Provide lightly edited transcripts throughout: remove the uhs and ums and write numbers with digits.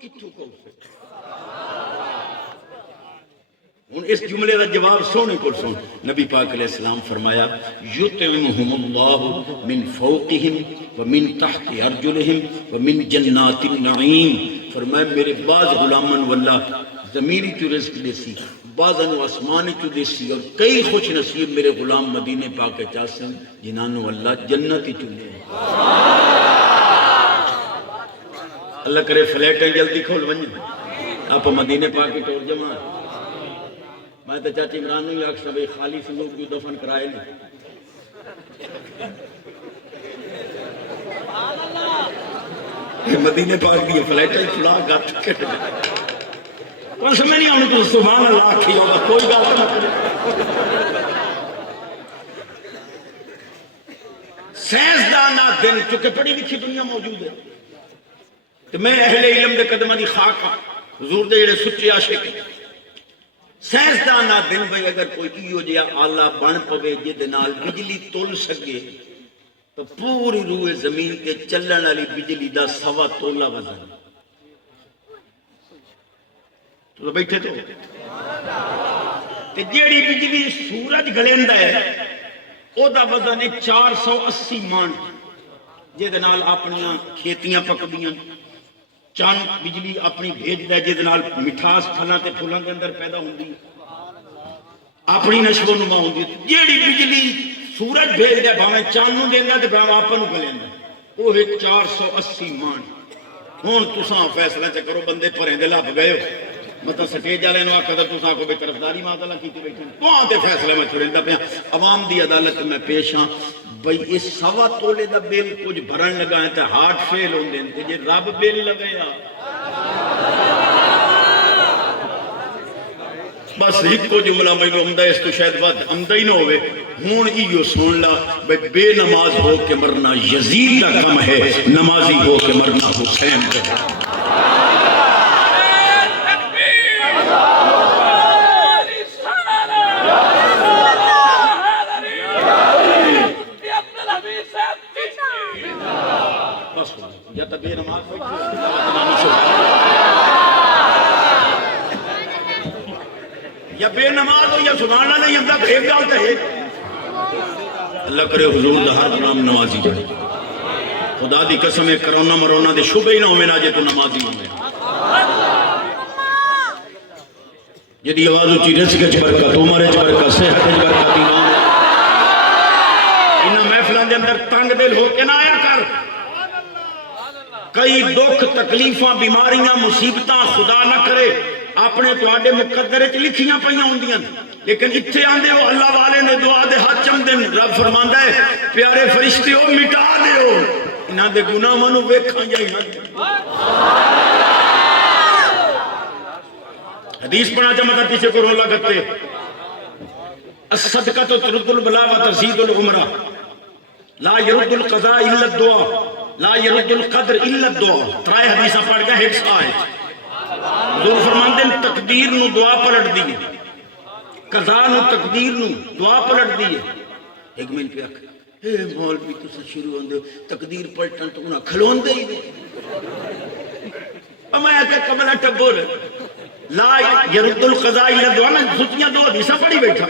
کتوں کو سے ہن اس جملے کا جواب سونے کو سن نبی پاک علیہ السلام فرمایا یطعمہم اللہ من فوقہم ومن تحت ارجلہم ومن جنات النعیم فرمایا میرے بعض غلامن واللہ زمینی تو رزق دیسی بعضاً آسمانی تو دیسی اور کئی خوش نصیب میرے غلام مدینے پاک چاسن جنانو اللہ جنتی تو لے اللہ کرے فلیٹیں جلدی کھول ونجن آپ مدینے پاک کی طور جمع میں تو چاچی عمران نے اکثر بھئی خالی سے لوگ جو دفن کرائے لیں مدینے پاک دی فلیٹیں کھلا گات کٹ گئے کون سے میں نہیں آنے تو سبحان اللہ کھی ہوگا کوئی گات نہ کرے سینسدانہ دن چونکہ پڑھی لکھی دنیا موجود ہے تو میں اہل علم دے قدمہ دی خاک ہاں حضور دے جڑے سچے عاشق ہیں سینسدانہ دن بھئی اگر کوئی ایو جیا آلہ بن پوے جے نال بجلی تول سکے تو پوری روح زمین کے چلن والی بجلی دا 1.25 تولہ وزن تو بیٹھے تو جیڑی بجلی سورج گلیندا ہے او دا وزن 480 مان جے نال اپنیاں کھیتیاں پکدیاں چاند بجلی اپنی بھیج دے جے نال مٹھاس پھلاں تے پھلاں دے اندر پیدا ہوندی اپنی نشو و نما ہوندی جیڑی بجلی سورج بھیج دے بھاویں چاند نوں دیندا تے بھاویں آپاں نوں گلیندا او ہے 480 مان ہن تساں فیصلہ چ کرو بندے پریں دے لب گئے ہو مطلب سٹیج والے نو آکھدا تساں کو بے طرفداری ماں کیتی بیٹھے کہاں تے فیصلے میں چھڑیندا پیا عوام دی عدالت میں پیش ہاں بھئی اس 1.25 تولے دا بل کچھ بھرن لگا ہے تے ہارٹ فیل ہوندے تے جے رب بل لگیا بس ایک کو جملہ مینوں آمدا اس تو شاید ود آمدا ہی نہ ہوے ہن ایو سن لا بھئی بے نماز ہو کے مرنا یزید کا کم ہے نمازی ہو کے مرنا حسین کا یا تو بے نماز یا بے نماز ہو یا سنانا نہیں ہمدا بھیگ ڈالتا ہے اللہ کرے حضور دا ہر نام نمازی جائے خدا دی قسم ہے کرونا مرونا دے شبہ ہی نہ ہوئے ناجے تو نمازی ہوئے جدی آواز اچھی رزق اچھ برکت عمر اچھ برکت صحت اچھ برکت ایمان انہاں محفلان دے اندر تنگ دل ہو کے نہ آیا کر کئی دکھ تکلیفاں بیماریاں مصیبتاں خدا نہ کرے اپنے تواڈے مقدرے چ لکھیاں پئیاں ہوندیاں لیکن اتھے آندے ہو اللہ والے نے دعا دے ہاتھ چم دن رب فرماندا ہے پیارے فرشتے ہو مٹا دیو انہاں دے گناہاں نوں ویکھاں یا حدیث پڑھا جا مدد پیچھے کو رولا کرتے الصدقہ تو ترد البلا و تزید العمرہ لا يرد القضاء الا الدعاء لا يرد القدر الا الدعاء ترائے حدیثہ پڑھ گیا ایک آیت حضور فرماندے تقدیر نو دعا پلٹ دیئے قضاء نو تقدیر نو دعا پلٹ دیئے ایک منٹ پہ آکھا اے مولوی تو سے شروع ہوندے تقدیر پلٹن تو انہاں کھلون دے ہی دے اور میں آکھا قبلہ ٹبور لا يرد القضاء الا الدعاء میں سچیاں دو حدیثہ پڑھی بیٹھا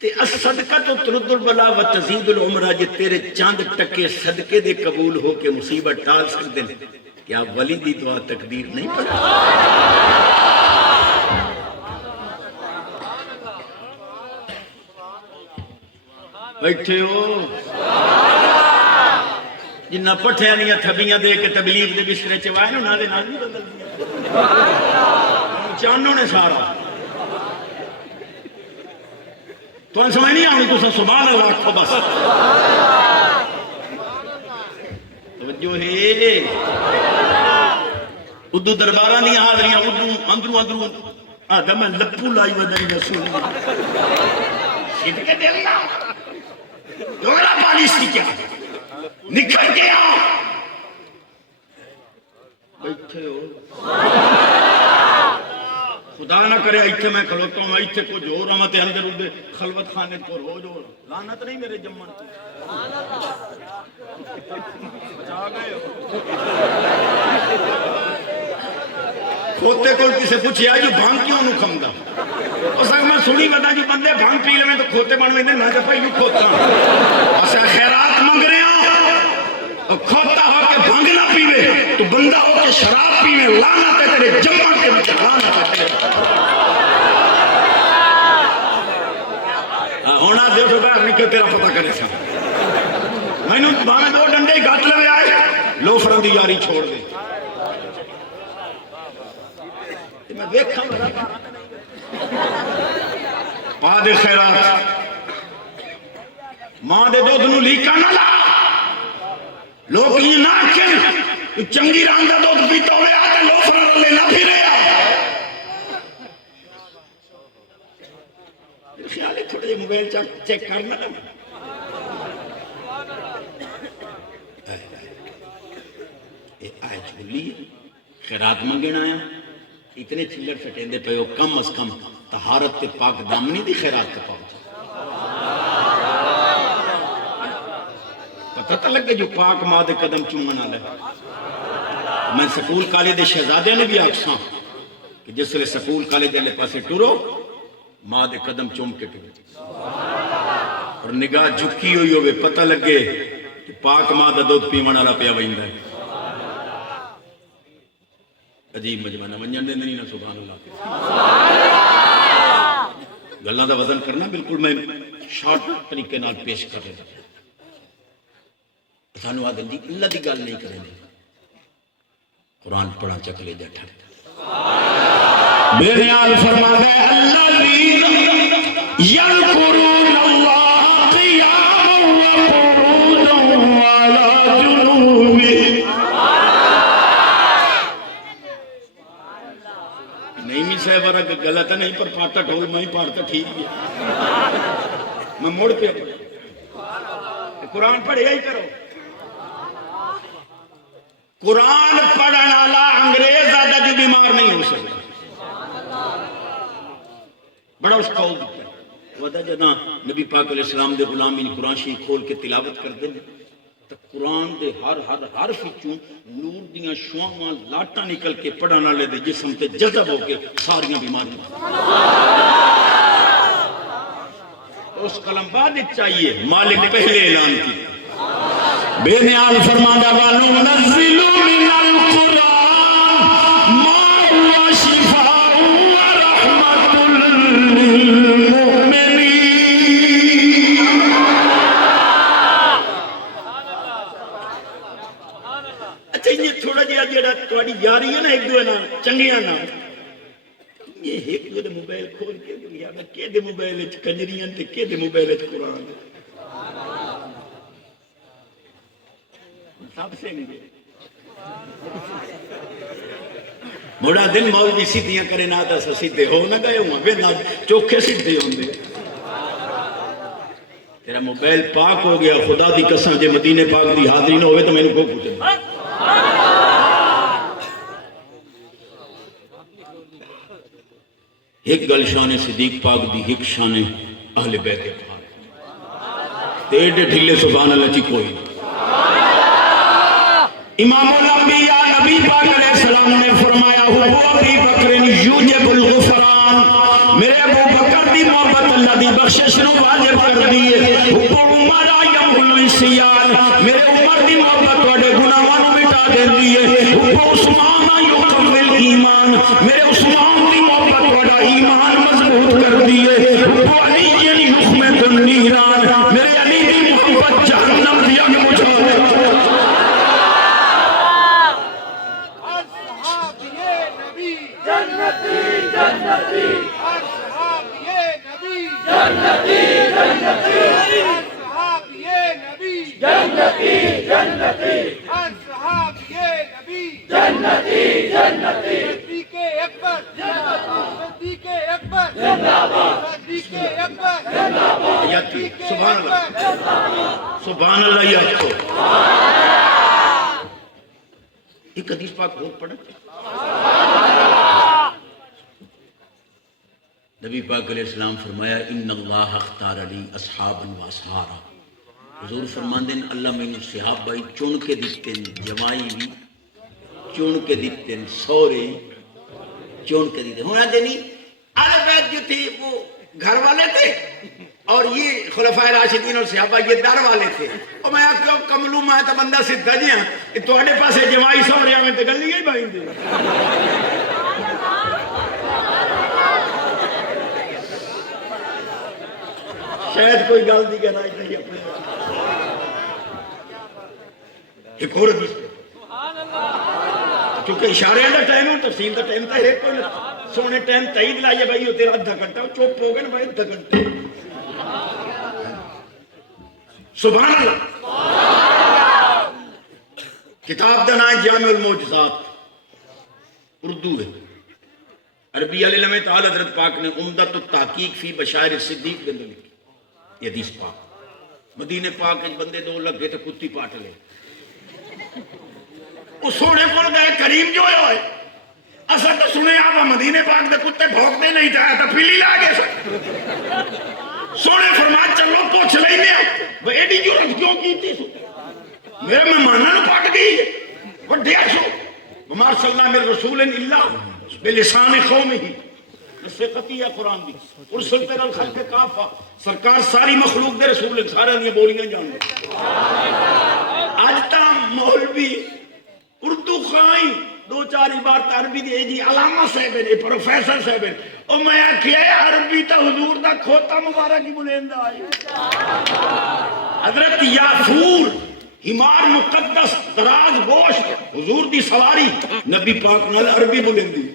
تے الصدقہ تو ترد البلا و تزید العمرہ جے تیرے چاند ٹکے صدقے دے قبول ہو کے مصیبت ٹال سکتے ہیں کیا ولی دی دعا تقدیر نہیں پڑھا بیٹھے ہو جنہ پٹھے آنیاں تھبیاں دے کے تبلیغ دے بشرے چوائے نو نالے نال نہیں بدل دیا چانوں نے سارا تو ان سمجھ نہیں آنی تو سبحان اللہ کو بس توجہ ہے ادو دربارہ نہیں حاضریاں ادو اندروں آدھا میں لپو لائی ودائی رسول صدقے دے اللہ دولا پالیس کی کیا نکھر کے آؤ بیٹھے ہو خدا نہ کرے ایتھے میں کھلوتا ہوں ایتھے کو جو رحمت اندر اندر خلوت خانے کو رو جو لعنت نہیں میرے جمن بچا گئے ہو کھوتے کو کسے پوچھیا جو بھانگ کیوں نو کھمدا اس میں سنی ودا جو بندے بھانگ پی لے تو کھوتے بن ویندے میں تے بھائی کھوتا اسا خیرات منگ رہے ہاں کھوتا ہو کے بھانگ نہ پیوے تو بندہ ہو کے شراب پیوے لعنت ہے تیرے جمع کے وچ لعنت ہے ہونا دے تو باہر نکل تیرا پتہ کرے سا میں باویں دو ڈنڈے گھٹ لے آئے لوفراں دی یاری چھوڑ دے میں دیکھا پا دے خیرات ماں دے دودھ نو لیکا نہ لا لوگ یہ نہ آکھیں چنگی ران دا دودھ پیتا ہوئے آتے لوفراں رلے نہ پھرے خیال ہے تھوڑے موبائل چیک کرنا نا آج بلی خیرات منگنا آیا اتنے چلر سٹیندے پہ ہو کم از کم طہارت تے پاک دامنی دی خیرات تے پہنچا پتہ تا لگے جو پاک ماں دے قدم چومنا لے میں سکول کالے دے شہزادے نے بھی آکساں کہ جس لئے سکول کالے دے پاسے ٹورو ماں دے قدم چوم کے ٹورو اور نگاہ جھکی ہوئی ہوئے پتہ لگے کہ پاک ماں دا دودھ پیمن والا پیا ویندا ہے عجیب مجمع منجن دے نہیں نا سبحان اللہ گلاں دا وزن کرنا بالکل میں شارٹ طریقے نال پیش کر رہا سانو آدھن جی اللہ دی گل نہیں کریں قرآن پڑھا چکلے جٹھا بے نیال فرما دے الذین یذکرون اللہ قیاما وقعودا وعلی جنوبہم نہیں می صاحب ورہ غلط ہے نہیں پر پاتا ڈھول میں ہی پارتا ٹھیک ہے میں موڑ پہ قرآن پڑھے ہی کرو قرآن پڑھنے والا انگریز زیادہ جو بیمار نہیں ہو سکتا بڑا اس قول دیتا ہے وعدہ جدہ نبی پاک علیہ السلام دے غلامی قرآن شریف کھول کے تلاوت کر دیں تو قرآن دے ہر حرف چوں نور دیاں شواں لاٹاں نکل کے پڑھانا لے دے جسم تے جذب ہو کے ساریاں بیماریاں اس کلم بعد چاہیے مالک پہلے اعلان کی بے نیال فرماندہ والوں نزل من القرآن ما هو شفاء ورحمة للمؤمنين اچھا یہ تھوڑا جہا جڑا تہاڈی یاری ہے نا ایک دوے نال چنگیاں نال یہ ایک دوے موبائل کھول کے یار کہ دے موبائل وچ کنجریاں تے کہ دے موبائل وچ قرآن سب سے مجھے بڑا دن مولوی سیدھیاں کرے نہ تا سیدھے ہو نہ گئے ہوں پھر نہ چوکھے سیدھے ہوندے تیرا موبائل پاک ہو گیا خدا دی قسم جے مدینے پاک دی حاضری نہ ہوئے تو میں نے کو پوچھنا ایک گل شان صدیق پاک دی ایک شان اہل بیت پاک تیڑے ڈھلے سبحان اللہ کی کوئی امام الانبیاء نبی پاک علیہ السلام نے فرمایا ہوا ابی بکر یوجب الغفران میرے ابو بکر دی محبت اللہ دی بخشش نو واجب کر دیئے ہوا عمر آیم الوسیان میرے عمر دی محبت وڈے گناہاں نو مٹا دے دیئے ہوا عثمان یقوی ایمان میرے عثمان دی محبت وڈا ایمان مضبوط کر دیئے ہوا علی یخمت النیران میرے علی دی محبت جہنم دیا مجھا سبحان اللہ یا تو ایک حدیث پاک بہت پڑھا نبی پاک علیہ السلام فرمایا ان اللہ اختار علی اصحابا و اصحارا حضور فرماندے ہیں اللہ میں صحابہ چن کے دیتے ہیں جوائی بھی چن کے دیتے ہیں سورے چون کری تھے ہونا دینی آل بیت جو تھے وہ گھر والے تھے اور یہ خلفائے راشدین اور صحابہ یہ در والے تھے اور میں آپ کو کملو میں تو بندہ سے دجیاں تو اڑے پاسے جوائی سوریا میں تو گلی گئی بھائی دے شاید کوئی گل دی کہنا چاہیے اپنے ایک اور حدیث کیونکہ اشارے کا ٹائم ہے تفصیل کا ٹائم تھا ایک کوئی سونے ٹائم تائید لائیے بھائی وہ تیرا آدھا گھنٹہ چپ ہو گئے نا بھائی آدھا گھنٹے سبحان اللہ کتاب کا نام جامع المعجزات اردو ہے عربی علیہ لمحہ تعالی حضرت پاک نے عمدۃ التحقیق فی بشائر الصدیق کے اندر لکھی یہ حدیث پاک مدینے پاک ایک بندے دو لگے تو کتی پاٹ لے وہ سونے کو گئے کریم جو ہے اصل تو سنے آپ مدینے پاک دے کتے بھوکتے نہیں جایا تو پیلی لا گئے سونے فرما چلو پوچھ لینے وہ ایڈی جرت کیوں کی تھی میرے مہمانوں نے پاٹ گئی وہ ڈیا سو وما ارسلنا من رسول الا بلسان قومه سے قطعی قرآن دی ارسل پر الخلق کافا سرکار ساری مخلوق دے رسول سارے دیا بولیاں جانتے آج تا مولوی اردو خائیں دو چار بار عربی دی جی علامہ صاحب ہے پروفیسر صاحب ہے اور میں کیا ہے عربی تا حضور دا کھوتا مبارک کی بلند آئی حضرت یافور ہمار مقدس دراز گوشت حضور دی سواری نبی پاک نال عربی بلندی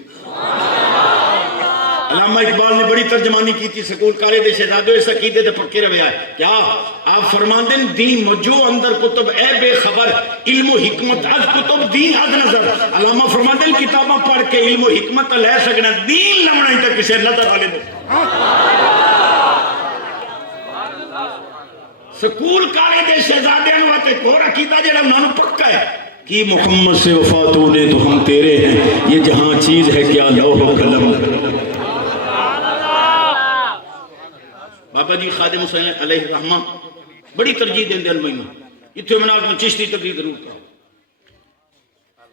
علامہ اقبال نے بڑی ترجمانی کی تھی سکول کالے دے شہزادو اس عقیدے دے پکے رویا ہے کیا آپ فرماندیں دین مجو اندر کتب اے بے خبر علم و حکمت از کتب دین از نظر علامہ فرماندیں کتاباں پڑھ کے علم و حکمت لے سکنا دین لمنا ہی تک کسے نظر آلے دے سکول کالے دے شہزادے انواتے کور عقیدہ جڑا انہوں نے پکا ہے کہ محمد سے وفاتوں نے تو ہم تیرے ہیں یہ جہاں چیز ہے کیا لوح و قلم بابا جی خادم حسین علیہ الرحمہ بڑی ترجیح دیں دے المینہ اتھے مناظ میں چشتی تقریر ضرور کہا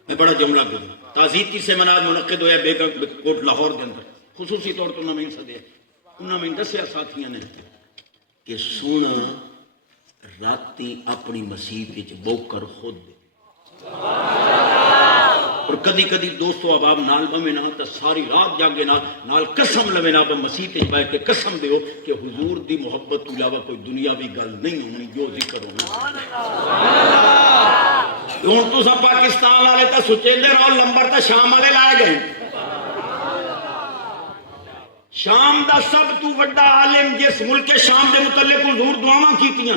میں بڑا جملہ کروں تعزیت کی سے مناظ منعقد ہویا بیگم کوٹ لاہور دے اندر خصوصی طور تو انہوں میں صدے انہوں میں دسیا ساتھیاں نے کہ سونا راتی اپنی مسیح وچ بوکر خود دے اور کدی کدی دوستو اباب نال بمے نال تا ساری رات جاگے نال قسم لوے نا با مسیح تے بیٹھ کے قسم دیو کہ حضور دی محبت تو علاوہ کوئی دنیاوی گل نہیں ہونی جو ذکر ہونا ہن تو سب پاکستان والے تا سچیندے رہو لمبر تا شام والے لائے گئے شام دا سب تو بڑا عالم جس ملک شام دے متعلق حضور دعاواں کیتیاں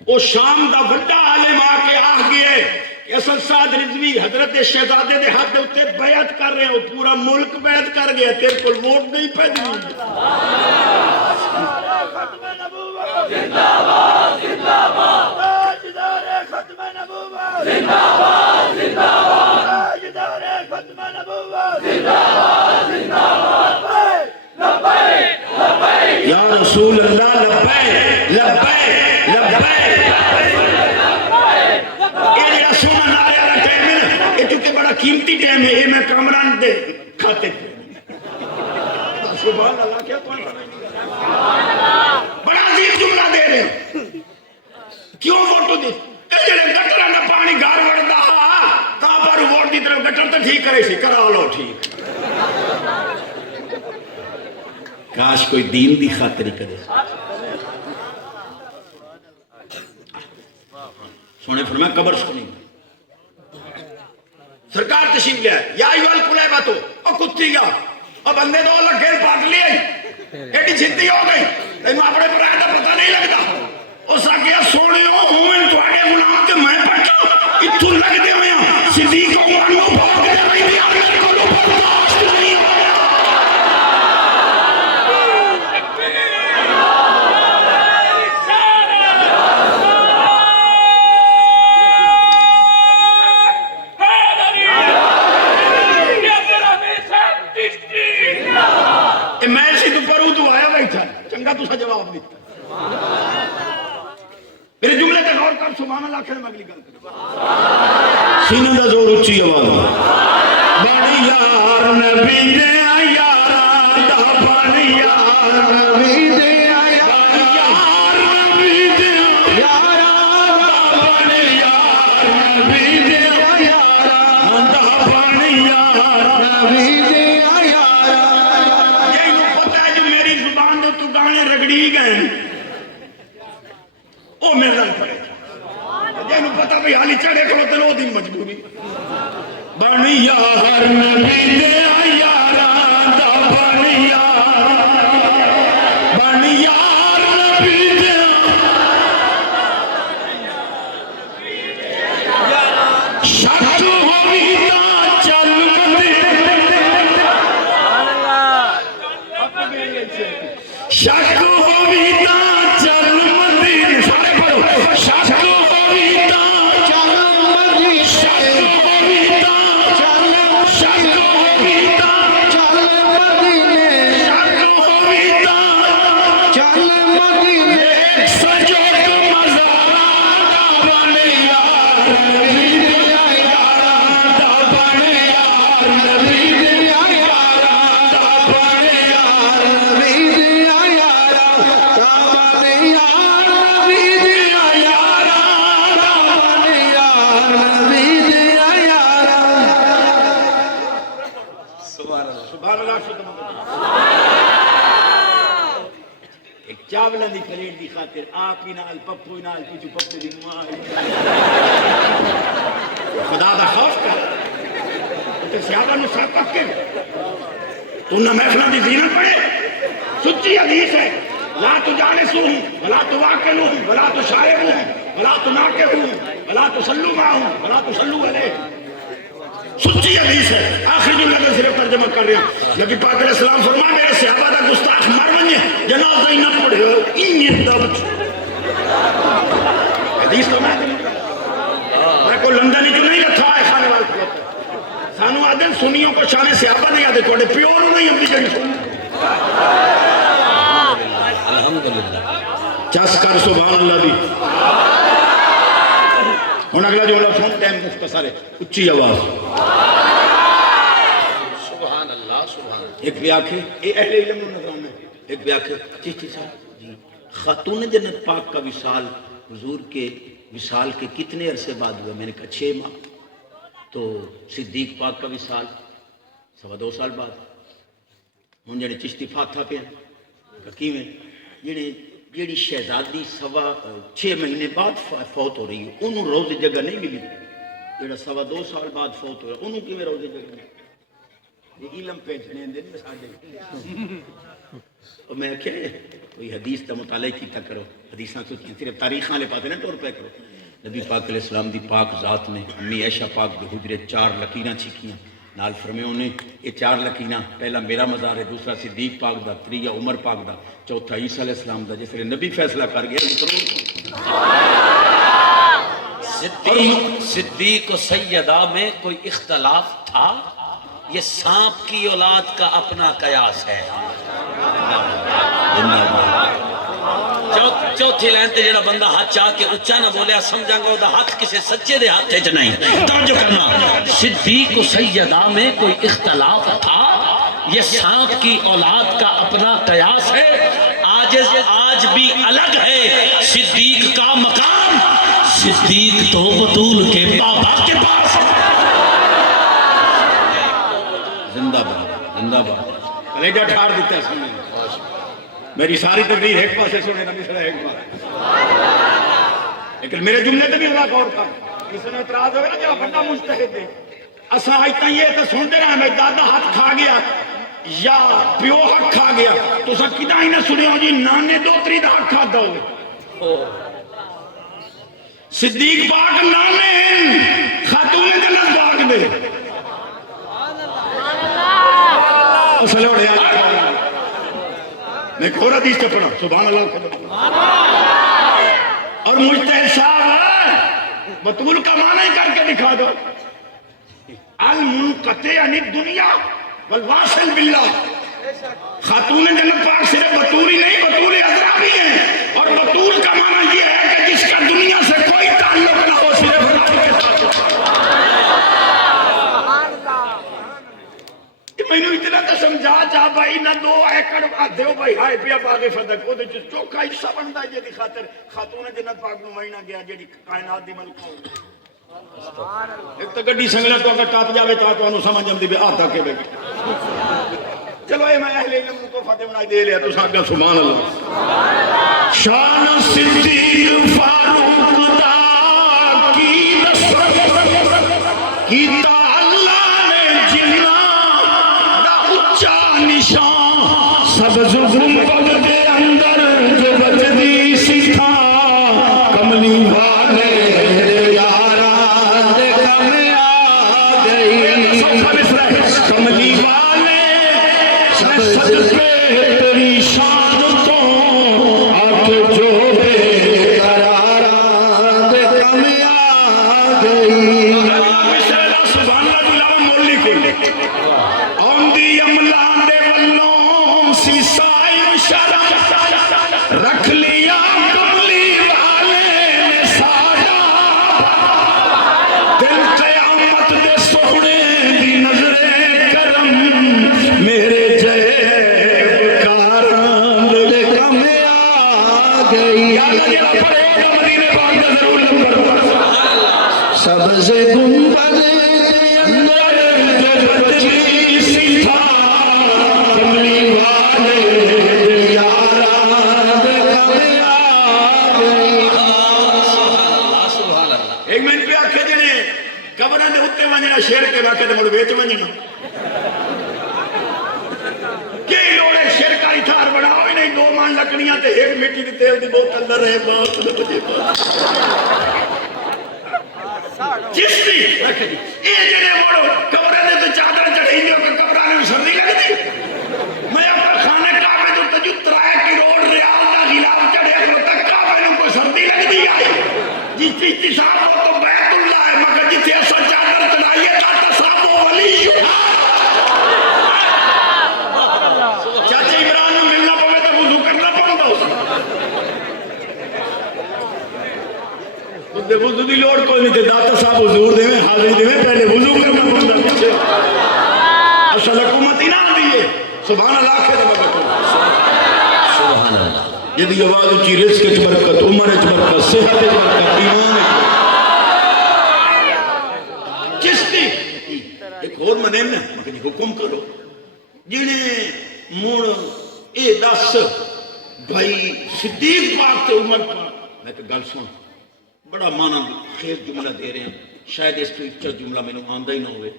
وہ شام دا بڑا عالم آ کے آ گئے اصل سعد رضوی حضرت شہزادے دے ہاتھ ہوتے بیعت کر رہے ہیں پورا ملک بیعت کر گیا تیرے کو ووٹ نہیں پیدا ختم نبوت زندہ باد زندہ باد تاجدار ختم نبوت زندہ باد زندہ باد تاجدار ختم نبوت زندہ باد زندہ باد لبیک لبیک یا رسول اللہ لبیک لبیک لبیک قیمتی ٹائم ہے یہ میں کامران دے کھاتے سبحان اللہ کیا کون بڑا عظیم جملہ دے رہے ہیں کیوں ووٹو دے اے جڑے گٹراں دا پانی گھر وڑدا تا پر ووٹ دی طرف گٹر تے ٹھیک کرے سی کرا لو ٹھیک کاش کوئی دین دی خاطر کرے سونے فرمایا قبر سنی سرکار تشریف لیا یا ایوال کلے باتو او کتی گیا او بندے دو اللہ گھر پاٹ لیے ایڈی چھتی ہو گئی لیکن اپنے پر آئے پتہ نہیں لگتا او ساکیا سونے ہو ہوئے تو آگے غلام کے میں پڑھتا اتھو لگ دے ہوئے ہیں صدیق کو مانو بھوک دے رہی دی آگے کو لو برداشت نہیں ہویا تسا جواب دیتا میرے جملے تے غور کر سبحان اللہ آخر میں اگلی گل کر سینہ دا زور اچھی آواز بڑی یار نبی دے یار دا بن یار نبی دے یار نبی دے یار دا بن یار نبی دے یار دا بن یار نبی دے یار یہ پتہ ہے جو میری زبان دے تو گانے رگڑی گئے او میرے نال پڑے جنوں پتہ بھئی حالی چڑھے کرو تے دی مجبوری بن یار نبی دے یار دا بن یار نبی دے شک ہوئی تا چل شک ہوئی تا چل مدین سارے پڑھو شک ہوئی تا چل مدین شک ہوئی تا چل شک ہوئی تا چل مدینے شک ہوئی تا چل مدینے سجو کو مزارا بن یار نبی دے یار دا بن یار نبی دے یار دا بن یار نبی دے یار دا بن یار نبی دے یار دا بن یار نبی دے یار سبحان اللہ ایک چاولن دی پلیٹ دی خاطر آپ ہی نال پپو نال کچھ پپو دی ماں خدا دا خوف کر تو سیابہ نو ساتھ پک کے تو نہ محفلہ دی زینت پڑے سچی حدیث ہے لا تو جانسو ہوں ولا تو واقعلو ہوں ولا تو شائبو ہوں ولا تو ناکے ہوں ولا تو سلو ماں ہوں ولا تو سلو علیہ سچی حدیث ہے آخر جو لگے صرف ترجمہ کر رہے ہیں نبی پاک علیہ السلام فرما میرے صحابہ دا گستاخ مر ونجے جنازہ ہی نہ پڑھے ہو انہی دبچ حدیث تو میں کو لندن ہی جو نہیں رکھا ہے خانے والے کو سانو آدھن سنیوں کو شانے صحابہ نہیں آدھے توڑے پیورو نہیں ہم بھی جڑی سنی الحمدللہ چاس کر سبحان اللہ بھی ہون اگلا جو اللہ سنتے ہیں مختصر ہے اچھی آواز سبحان اللہ سبحان اللہ ایک بھی آنکھیں اہل علم نظام میں ایک بھی آنکھیں چیچی صاحب جی خاتون جنت پاک کا وصال حضور کے وصال کے کتنے عرصے بعد ہوا میں نے کہا 6 ماہ تو صدیق پاک کا وصال 2.25 سال بعد ہوں جڑے چشتی فاتحہ پہ کی میں جیڑی شہزادی 6 مہینے بعد فوت ہو رہی ہے انہوں روز جگہ نہیں ملی جیڑا 2.25 سال بعد فوت ہو رہا انہوں کی میں روز جگہ نہیں یہ علم پہنچنے دن میں ساڑھے اور میں کہے کوئی حدیث کا مطالعہ کیتا کرو حدیثاں سوچیں صرف تاریخاں لے پاتے نا طور پہ کرو نبی پاک علیہ السلام دی پاک ذات میں امی عائشہ پاک دے حجرے 4 لکیراں چھکیاں نال فرمیوں نے یہ 4 لکیراں پہلا میرا مزار ہے دوسرا صدیق پاک دا تیسرا عمر پاک دا چوتھا عیسیٰ علیہ السلام دا جس لئے نبی فیصلہ کر گیا صدیق و سیدہ میں کوئی اختلاف تھا یہ سانپ کی اولاد کا اپنا قیاس ہے چوتھی لائن تے جڑا بندہ ہاتھ چاہ کے اچھا نہ بولیا سمجھا گا وہ ہاتھ کسی سچے دے ہاتھ چ نہیں توجہ کرنا صدیق و سیدہ میں کوئی اختلاف تھا یہ سانپ کی اولاد کا اپنا قیاس ہے آج بھی الگ ہے صدیق کا مقام صدیق تو بطول کے بابا کے پاس زندہ باد کلیجہ ٹھار دیتا ہے سننے میری ساری تقریر ایک پاس سے سنے نبی صلی ایک بار لیکن میرے جملے تے بھی اللہ غور کر کسی نے اعتراض ہوگا نا جب بندہ مجتہد ہے اساں آئیتا یہ تو سنتے رہے میں دادا ہاتھ کھا گیا یا پیو ہاتھ کھا گیا تو سب کدہ ہی نہ سنے ہو جی نانے دوتری دا ہاتھ کھا دو صدیق پاک نانے خاتون جنت پاک دے اصلے اڑے آج میں ایک اور حدیث سے پڑھا سبحان اللہ اور مجتہد صاحب بطول کا معنی کر کے دکھا دو المنقطع عن الدنیا والواصل باللہ خاتون جنت پاک صرف بطول ہی نہیں بطول عذرا بھی ہیں اور بطول کا معنی یہ ہے کہ جس کا دنیا سے کوئی تعلق نہ ہو صرف اللہ کے ساتھ مینوں اتنا تو سمجھا جا بھائی نہ 2 ایکڑ دیو بھائی ہائے پیا باغ فدق او دے چوکھا حصہ بندا ہے جے دی خاطر خاتون جنت پاک نو وینا گیا جیڑی کائنات دی ملکہ ایک تو گڈی سنگلا تو اگر ٹاپ جاوے تو تانوں سمجھ آندی بھی آتا کے بیٹھ چلو اے میں اہل علم کو فتح بنا دے لیا تو ساڈا سبحان اللہ شان صدیق فاروق دا کی نصرت کی اللہ نے جنہ دا اچا نشان سبز گنبد دے اندر جو بجدی سکھا کملی والے یاران دے کم آ گئی کملی والے صدقے تیری شان تو آکے جو بے قراران دے کم آ گئی سبحان اللہ دلاو مولی کو آندی املان دے والوں سیسائی شرم رکھ لیا کملی والے نے ساڑا دل قیامت دے سوڑے دی نظر کرم میرے جے کاران دے کم آ گئی یا اللہ پڑھے گا مدینے پاک دا ضرور نمبر سبز گنبد اندر جو بچی سیتھا کملی والے یاران دے کم آ گئی ایک منٹ پہ آکھے جنے قبران دے ہوتے وانجنا شیر کے واقعے دے مڑ ویچ وانجنا کئی لوڑے شیر کاری تھار بڑھاؤ ہی نہیں 2 مان لکڑیاں تے ایک مٹی دی تیل دی بہت اندر رہے باپ نے بجے باپ جس دی رکھ دی یہ جنے مڑو قبران دے تو چادر چڑھیں گے کہ قبران میں سردی لگ دی میں اپنا خانے کعبے تو تجد 3 کروڑ ریال دا غلاف چڑھے تو تک کعبے میں کوئی سردی لگ دی آئی جس اتصاب ہو تو بیت اللہ ہے مگر جتھے ایسا چادر چڑھائیے تا تصاب و ولی چاچے عمران میں ملنا پوے تو وضو کرنا پڑتا اس دے وضو دی لوڑ کوئی نہیں تھے داتا صاحب حضور دے میں حاضری دے میں پہلے وضو کرنا پڑتا پیچھے اصل حکومت ہی نہ دیئے سبحان اللہ کے دے مگر سبحان اللہ یہ دی آواز اچھی رزق اچھ برکت عمر اچھ برکت صحت اچھ برکت ایمان اچھ چستی ایک اور مدین ہے مگر حکم کرو جنہیں موڑ اے 10 بھائی صدیق پاک تے عمر پاک میں کہ گل سن بڑا مانا خیر جملہ دے رہے ہیں شاید اس تو اچھا جملہ میں نے آندہ ہی نہ ہوئے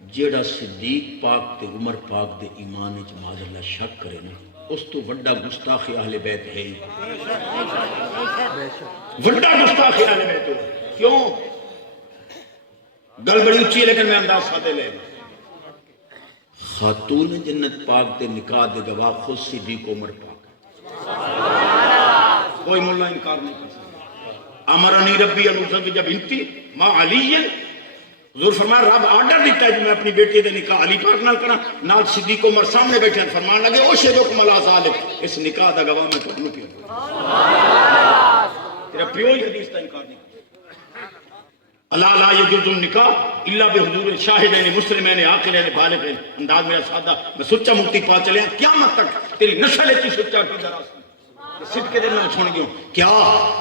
جیڑا صدیق پاک تے عمر پاک دے ایمان اچ معاذ اللہ شک کرے نا اس تو وڈا گستاخ اہل بیت ہے وڈا گستاخ اہل بیت ہو کیوں گل بڑی اچھی ہے لیکن میں انداز ساتھے لے خاتون جنت پاک دے نکاح دے گواہ خود صدیق عمر پاک کوئی مولا انکار نہیں کر سکتا امرانی ربی انوسن کی جب انتی ماں علی ہے حضور فرمایا رب آرڈر دیتا ہے جو میں اپنی بیٹی دے نکاح علی پاک نال کرا نال صدیق عمر سامنے بیٹھے فرمان لگے او شہدکم علی ذالک اس نکاح دا گواہ میں تو پیو تیرا پیو ہی حدیث کا انکار نہیں اللہ لا یجوز النکاح الا بحضور شاہدین مسلمین عاقلین بالغین انداز میرا سادہ میں سچا مفتی پا چلے ہیں قیامت تک تیری نسل کی سچا کی دراز صدقے دن میں چھوڑ گیا کیا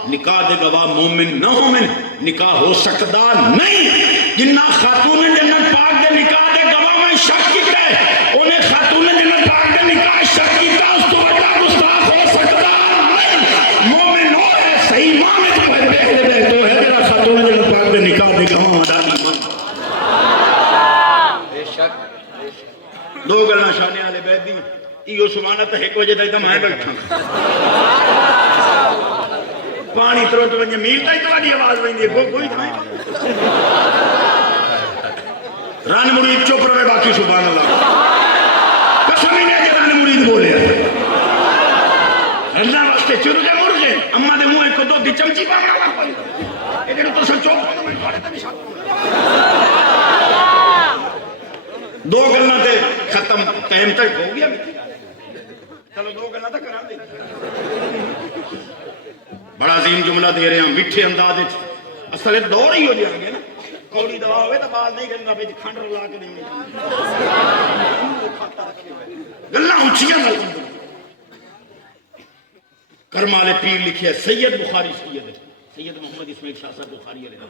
نکاح دے گواہ مومن نہ مومن نکاح ہو سکتا نہیں جنہ خاتون جنت پاک دے نکاح دے گواہ میں شک کیتا ہے انہیں خاتون جنت پاک دے نکاح شک کیتا اس تو بڑا گستاخ ہو سکتا نہیں مومن ہو ہے صحیح معنی تو ہے تو ہے تیرا خاتون جنت پاک دے نکاح دے گواہ مدار ایمان بے شک 2 گلنا شانے والے بیت دی یہ سمانا تو ایک وجہ تک میں بیٹھا پانی تروٹ ونجے میل تک تمہاری آواز ویندی ہے کوئی تھائیں ران مرید چپ رہے باقی سبحان اللہ قسم ہی نہیں کہ ران مرید بولے اللہ واسطے چرو جا مرجے اما دے منہ کو 2 چمچی پانا یہ تو سن چوپ ہونا میں تھوڑے تے نشان 2 گلنا تے ختم ٹائم تک ہو گیا چلو 2 گلنا تک کرا دے بڑا عظیم جملہ دے رہے ہیں میٹھے انداز اصل دور ہی ہو جائیں گے نا کوڑی دوا ہوئے تو بال نہیں گندا بچ کھنڈ رلا کے دینی گلاں اونچیاں نال کرم والے پیر لکھے سید بخاری سید محمد اسماعیل شاہ صاحب بخاری علیہ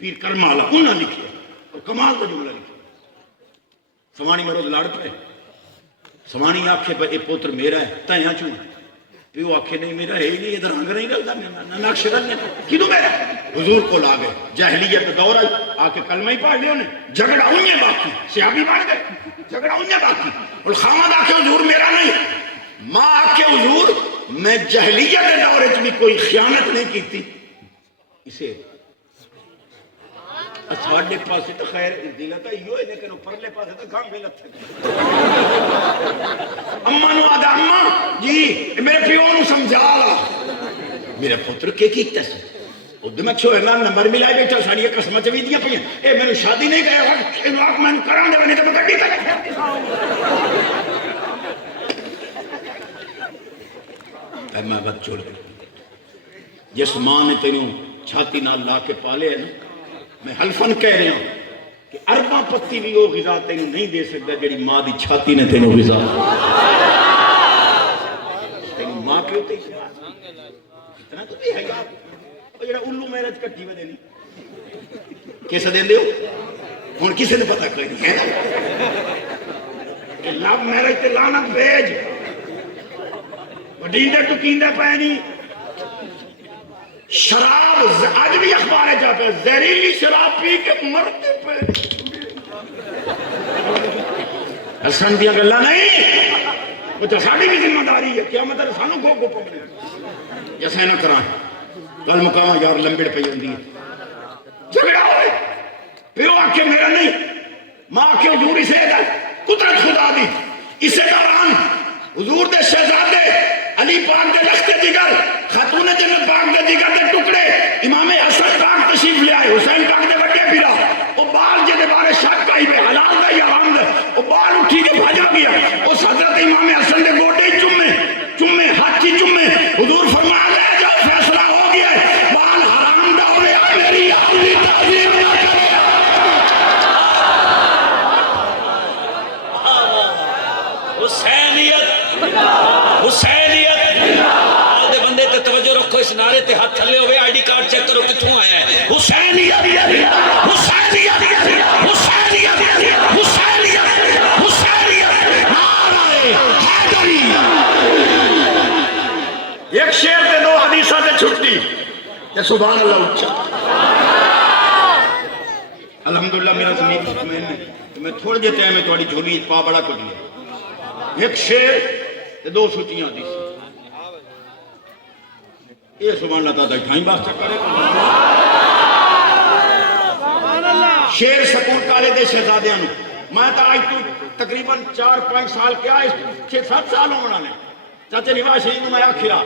پیر کرم والا انہاں لکھے اور کمال کا جملہ لکھے سوانی مرو لڑ پے سوانی آکھے اے پوتر میرا ہے تیاں چوں پیو آکھے نہیں میرا ہے ہی نہیں ادھر رنگ نہیں ڈلتا نقش کرنے کدوں میرا حضور کو لا گئے جاہلیت دور آئی آ کے کلمہ ہی پڑھ لے انہیں جھگڑا انہیں باقی سیابی بڑھ گئے جھگڑا انہیں باقی اور خامد آ کے حضور میرا نہیں ماں آ کے حضور میں جاہلیت دور میں کوئی خیانت نہیں کی تھی اسے ساڑھے پاسے تو خیر دلہ تا یہ ہے لیکن پرلے پاسے تو گھام بھی لگتے اممہ نو آدھا اممہ جی میرے پیو نو سمجھا میرے پتر کے کیتا سے ادھے میں چھوئے میں نمبر ملائی بیٹھا ساڑھی قسمہ چوی دیا پہنے اے میں نے شادی نہیں کہا انو آپ میں کران دے بنے تو میں گڑی کرے اے میں بات چھوڑ جس ماں نے تینوں چھاتی نال لا کے پالے ہیں میں حلفن کہہ رہا ہوں کہ ارباں پتی بھی وہ غذا تینوں نہیں دے سکتا جڑی ماں دی چھاتی نے تینوں غذا تینوں ماں کیوں تے اتنا تو بھی ہے یار وہ جڑا الو میرج کٹھی میں دینی کیسے دین دے ہو ہن کسے نے پتہ کوئی نہیں ہے کہ لو میرج تے لعنت بھیج وڈیندے ٹکیندے پے نہیں شراب آج بھی اخبار ہے جاتے زہریلی شراب پی کے مرتے پہ حسن دیا گلہ نہیں وہ تو ساڑھی بھی ذمہ داری ہے کیا مطلب سانو گو گو پکڑے جیسے نہ کرائیں کل مقام یار لمبڑ پہ جاندی ہے جھگڑا ہوئے پیو آکھے میرا نہیں ماں آکھے حضور اسے ہے قدرت خدا دی اسے دوران حضور دے شہزادے علی پاک دے لخت دیگر خاتون جنت پاک دے دیگر دے ٹکڑے امام حسن پاک تشریف لے آئے حسین پاک دے بڑے پیرا وہ بال جے دے بارے شک آئی بے حلال دا یا حرام دا وہ بال اٹھی کے بھاجا گیا اس حضرت امام حسن دے گوٹے چمے ہاتھ ہی چمے حضور فرمایا لے جاؤ فیصلہ ہو گیا ہے بال حرام دا ہوئے میری آولی تعظیم نہ کرے حسینیت آدھے بندے تے توجہ رکھو اس نعرے تے ہاتھ تھلے ہوئے آئی ڈی کارڈ چیک کرو کتھوں آیا ہے حسینیت حسینیت حسینیت حسینیت حسینیت نعرہ حیدری ایک شیر تے دو حدیثہ تے چھٹی کہ سبحان اللہ اچھا الحمدللہ میرا زمین مطمئن ہے میں تھوڑ دیتے ہیں میں تھوڑی جھولی پا بڑا کچھ لیا ایک شیر تے دو سوچیاں دی یہ سبحان اللہ تعالیٰ ٹھائیں بات چکرے شیر سکون کالے دے شہزادیاں نو میں تا آج تو تقریباً 4-5 سال کیا 6-7 سال ہونا نے چاچے نواز شہید نو میں آکھیا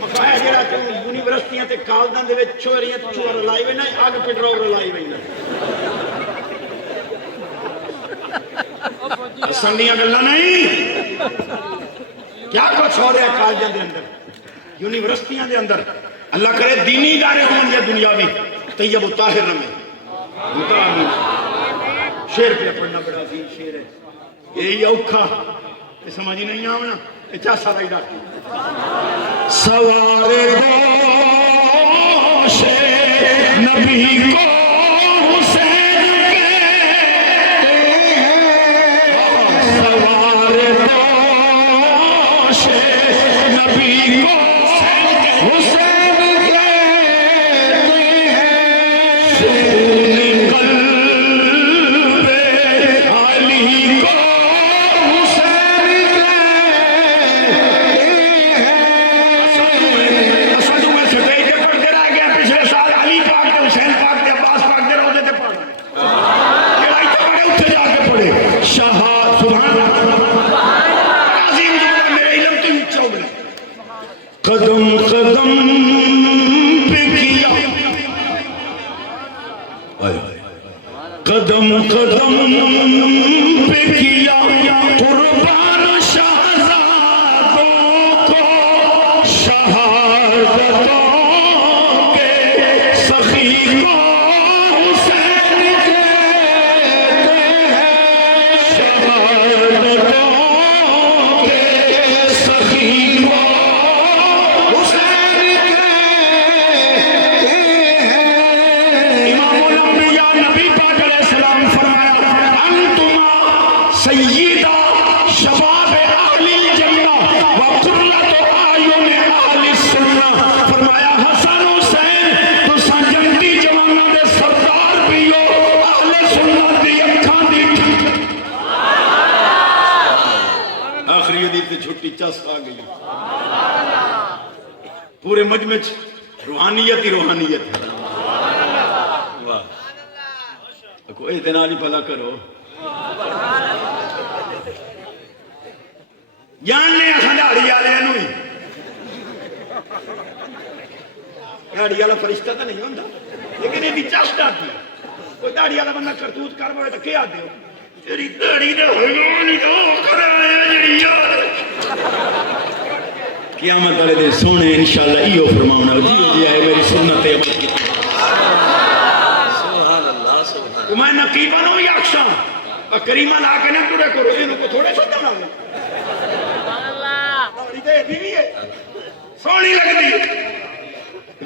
مکھایا جیڑا کہ یونیورسٹیاں تے کالدان دے وچ چوریاں تے چور لائی وے نہ آگ پٹرول لائی وے نہ سندیاں گلاں نہیں کیا کچھ ہو رہا ہے کالجاں دے اندر یونیورسٹیاں دے اندر اللہ کرے دینی ادارے ہوں یا دنیاوی طیب و طاہر رمے شیر پہ پڑھنا بڑا عظیم شیر ہے یہی اوکھا یہ سمجھی نہیں آونا یہ چاہ سارا ہی ڈاکٹر سوارے دوش نبی کو حسین سوارے دوش نبی کو حسین قدم قدم پہ کیا قدم قدم پہ کیا قربان شہزادوں کو شہادتوں کے سخی کو حسین دی اکھاں دی آخری حدیث سے چھٹی چس آ گئی پورے مجمع روحانیت ہی روحانیت ہے واہ کوئی دنال ہی بھلا کرو جاننے دہڑی والے دہڑی والا فرشتہ تو نہیں ہوتا لیکن یہ چسٹ آتی کوئی دہڑی والا بندہ کرتوت کر پائے تو کیا دو تیری دہڑی تو قیامت والے دن سونے انشاءاللہ ایو فرماؤنا جیو جی آئے میری سنت عمل کی سبحان اللہ سبحان میں نقیبہ نو یا اکشاں کریمہ لا کے نہ ٹوڑے کرو انہوں کو تھوڑے سوچا بنا لیں دہڑی تو بھی بھی ہے سونی لگ دی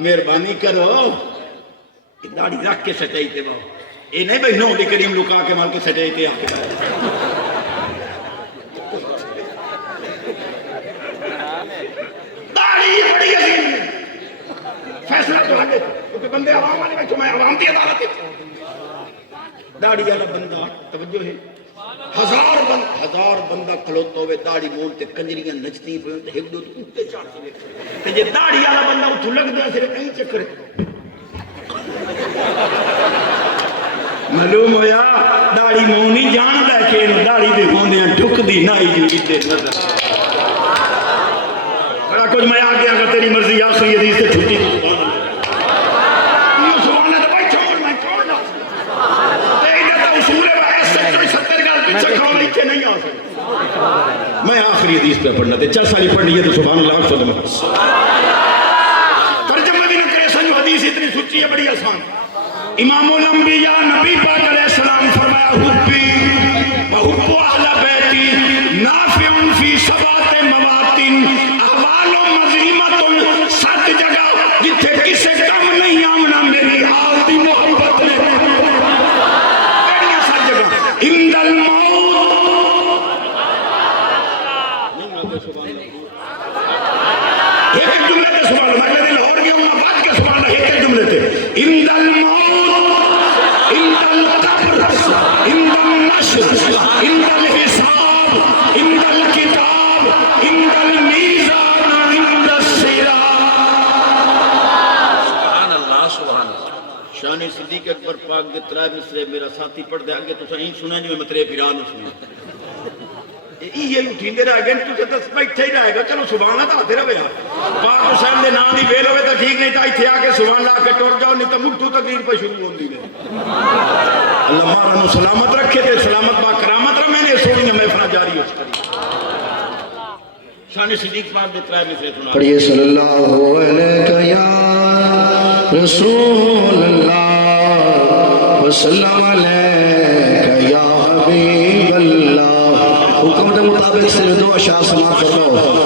مہربانی کرو دہڑی رکھ کے سچائی تے باؤ یہ نہیں بھائی نو بھی کریم لکا کے مال کے سچائی تے آپ دہڑی بڑی عظیم ہے فیصلہ تو آگے کیونکہ بندے عوام والے میں چمائے عوام کی عدالت ہے داڑھی والا بندہ توجہ ہے ہزار بندہ کھلوتا ہوئے داڑھی مون تے کنجریاں نچتی پہ تے ایک دو تے اٹھتے چاڑتے ہوئے تے جے داڑھی والا بندہ اتھو لگ دیا صرف کہیں چکر معلوم ہویا داڑھی مون ہی جان دے کہ انہوں داڑھی دے ہوندیاں ڈھک دی نائی جو تے نظر بڑا کچھ میں آگے اگر تیری مرضی آخری حدیث سے چھٹی سبحان اللہ بھائی چھوڑ میں چھوڑ نہ نہیں آ سکتا میں آخری حدیث پہ پڑھنا تھے 4 سالی پڑھنی ہے تو سبحان اللہ ترجمہ بھی نہ کرے سنجو حدیث اتنی سچی ہے بڑی آسان امام الانبیاء نبی پاک علیہ السلام فرمایا حبی وحب اہل بیتی نافع فی سبات مواطن احوال و مظیمت 7 جگہ جتھے کسے کم نہیں آمنا میری آل دی محبت میں عند الموت ایک جملے تے سبحان اللہ میں دل اور گیا ہوں بات کے سبحان اللہ ایک جملے تے عند الموت عند القبر عند النشر عند الحساب عند الكتاب عند الميزان عند الصراط سبحان اللہ سبحان اللہ شان صدیق اکبر پاک دے 3 مصرے میرا ساتھی پڑھ دے آگے تو صحیح سنا جو میں مطرے پیران سنے یہ اٹھیندے رہ گئے تو دس بیٹھے ہی رہے گا چلو سبحان اللہ آتے رہے پاک حسین دے نام دی بیل ہوئے تو ٹھیک نہیں تھا اتھے آکے سبحان اللہ آکے ٹور جاؤ نہیں تو مٹھو تقریر پہ شروع ہوندی ہے اللہ مارا نو سلامت رکھے تھے سلامت با کرامت رہا میں نے سوڑی نے محفرہ جاری ہو چکری شان صدیق پاک دے 3 مصرے سنا پڑھئے صلی اللہ علیہ یا رسول اللہ وسلم علیہ یا حبیب اللہ حکم دے مطابق صرف 2 اشعار سماعت کر لو